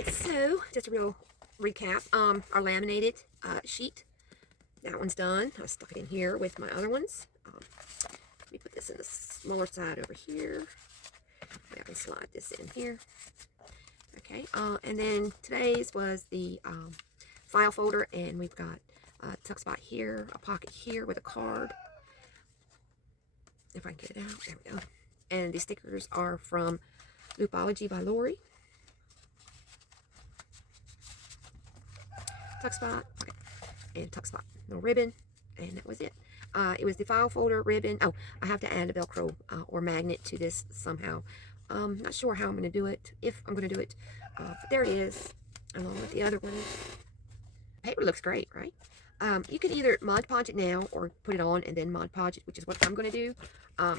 Alright, so just a real recap. Our laminated sheet. That one's done. I stuck it in here with my other ones. Let me put this in the smaller side over here. Maybe I can slide this in here. Okay, and then today's was the file folder, and we've got a tuck spot here, a pocket here with a card. If I can get it out, there we go. And the stickers are from Loopology by Lori. Tuck spot, okay, and tuck spot, little ribbon, and that was it. It was the file folder, ribbon. Oh, I have to add a Velcro or magnet to this somehow. Not sure how I'm going to do it, if I'm going to do it. But there it is, along with the other one. Paper looks great, right? You can either Mod Podge it now or put it on and then Mod Podge it, which is what I'm going to do.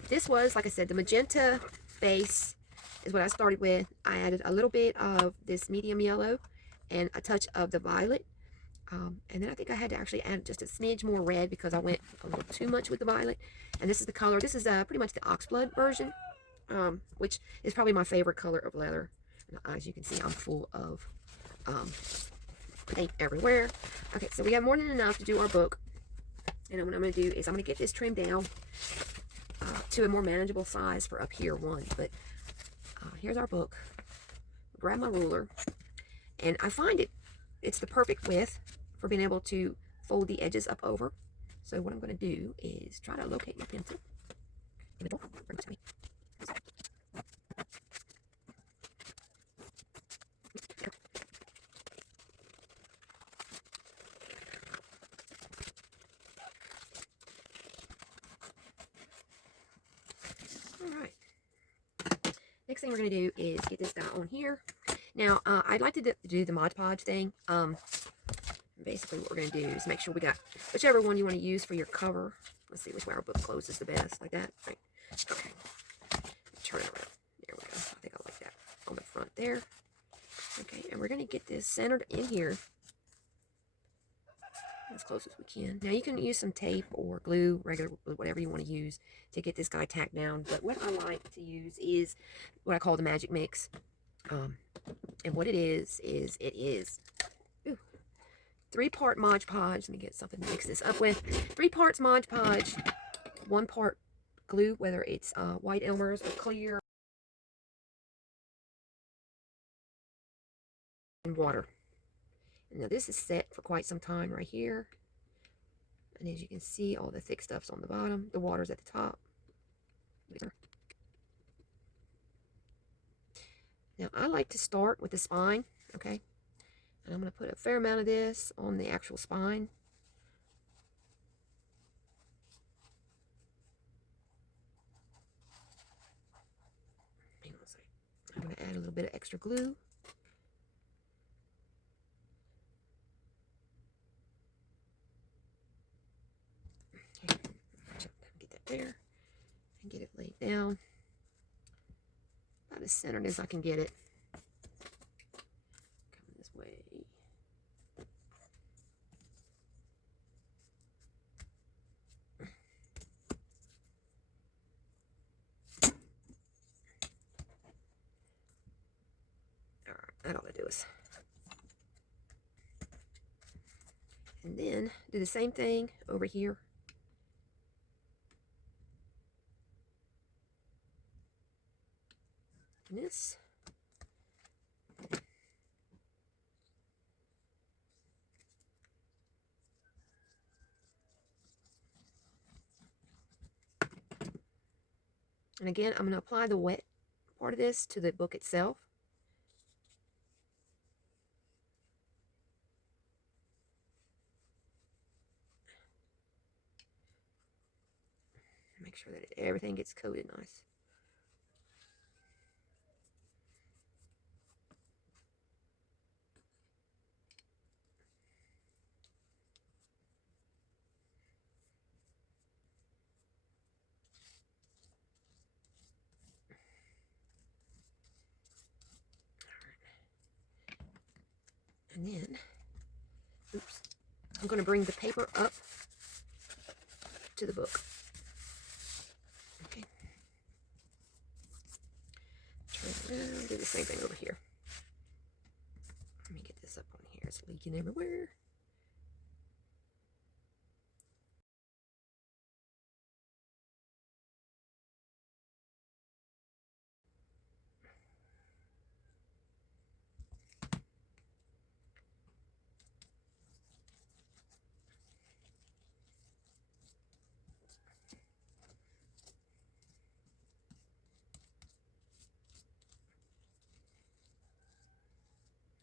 This was, like I said, the magenta base is what I started with. I added a little bit of this medium yellow and a touch of the violet. And then I think I had to actually add just a smidge more red because I went a little too much with the violet. And this is the color. This is pretty much the Oxblood version, which is probably my favorite color of leather. And as you can see, I'm full of paint everywhere. Okay, so we have more than enough to do our book. And what I'm going to do is I'm going to get this trimmed down to a more manageable size for up here one. But here's our book. Grab my ruler. And I find it's the perfect width for being able to fold the edges up over. So what I'm going to do is try to locate my pencil in the drawer. Bring it to me. All right. Next thing we're going to do is get this guy on here. Now, I'd like to do the Mod Podge thing. Basically, what we're going to do is make sure we got whichever one you want to use for your cover. Let's see which way our book closes the best, like that. Right. Okay. Turn it around. There we go. I think I like that on the front there. Okay, and we're going to get this centered in here as close as we can. Now, you can use some tape or glue, regular, whatever you want to use to get this guy tacked down. But what I like to use is what I call the magic mix. And what it is 3-part Mod Podge. Let me get something to mix this up with. 3 parts Mod Podge, 1 part glue, whether it's white Elmer's or clear, and water. And now this is set for quite some time right here. And as you can see, all the thick stuff's on the bottom. The water's at the top. Now, I like to start with the spine, okay? And I'm going to put a fair amount of this on the actual spine. Hang on a second. I'm going to add a little bit of extra glue. Okay, get that there and get it laid down. About as centered as I can get it. Coming this way. Alright, that ought to do us. And then do the same thing over here. And this. And again, I'm going to apply the wet part of this to the book itself. Make sure that everything gets coated nice. And then, oops, I'm going to bring the paper up to the book. Okay. Turn it around, do the same thing over here. leaking everywhere.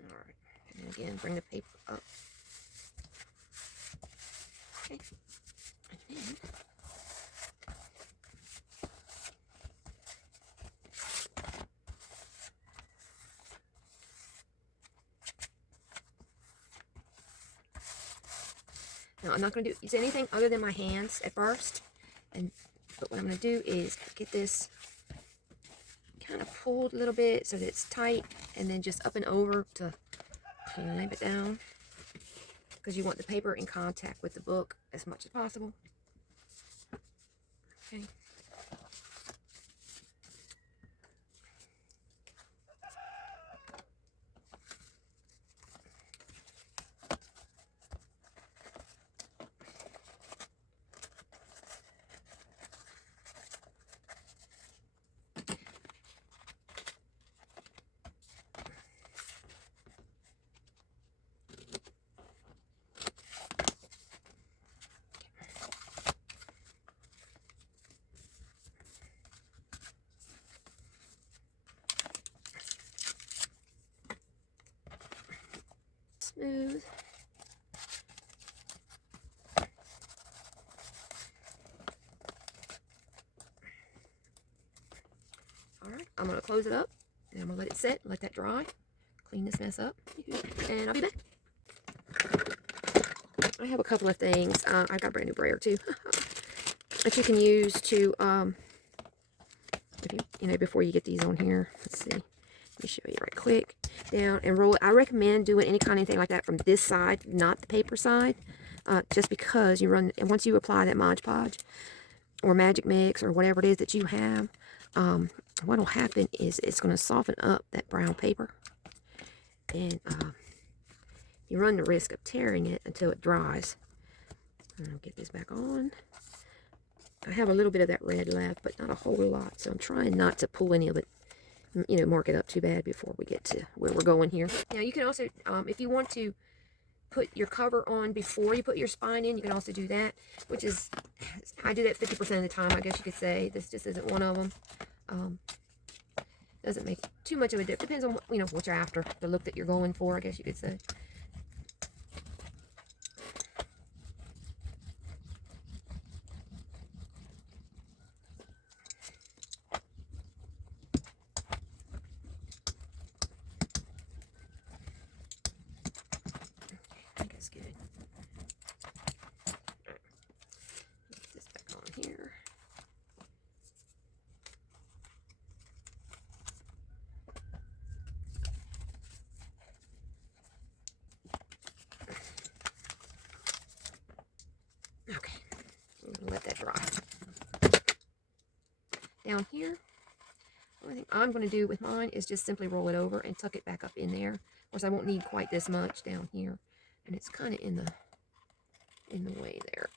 Alright, and again, bring the paper up. Okay, and then now I'm not going to use anything other than my hands at first, but what I'm going to do is get this kind of pulled a little bit so that it's tight, and then just up and over to clamp it down, because you want the paper in contact with the book as much as possible. Okay. Smooth. Alright, I'm going to close it up, and I'm going to let it sit, let that dry, clean this mess up, and I'll be back. I have a couple of things. I've got a brand new brayer too that you can use to, if you know, before you get these on here. Let's see. Let me show you right quick. Down and roll it. I recommend doing any kind of thing like that from this side, not the paper side, just because you run, and once you apply that Mod Podge or Magic Mix or whatever it is that you have, what will happen is it's going to soften up that brown paper, and you run the risk of tearing it until it dries. I'll get this back on. I have a little bit of that red left, but not a whole lot, so I'm trying not to pull any of it, you know, mark it up too bad before we get to where we're going here. Now, you can also, if you want to put your cover on before you put your spine in, you can also do that, which is, I do that 50% of the time, I guess you could say. This just isn't one of them. Doesn't make too much of a difference. Depends on what, you know, what you're after, the look that you're going for, I guess you could say. Okay, I'm gonna let that dry. Down here, the only thing I'm going to do with mine is just simply roll it over and tuck it back up in there. Of course, I won't need quite this much down here, and it's kind of in the way there.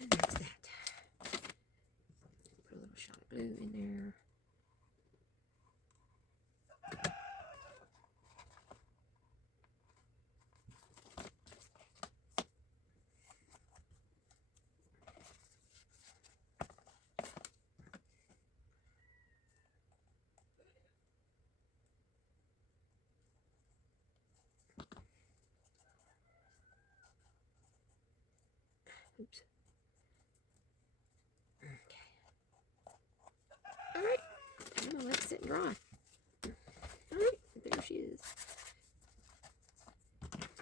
And that's that. Put a little shot of glue in there. Oops. Okay. Alright. I'm going to let it sit and dry. Alright. There she is.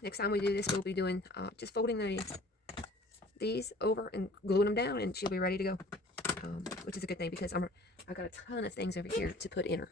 Next time we do this, we'll be doing just folding these over and gluing them down, and she'll be ready to go. Which is a good thing, because I've got a ton of things over here to put in her.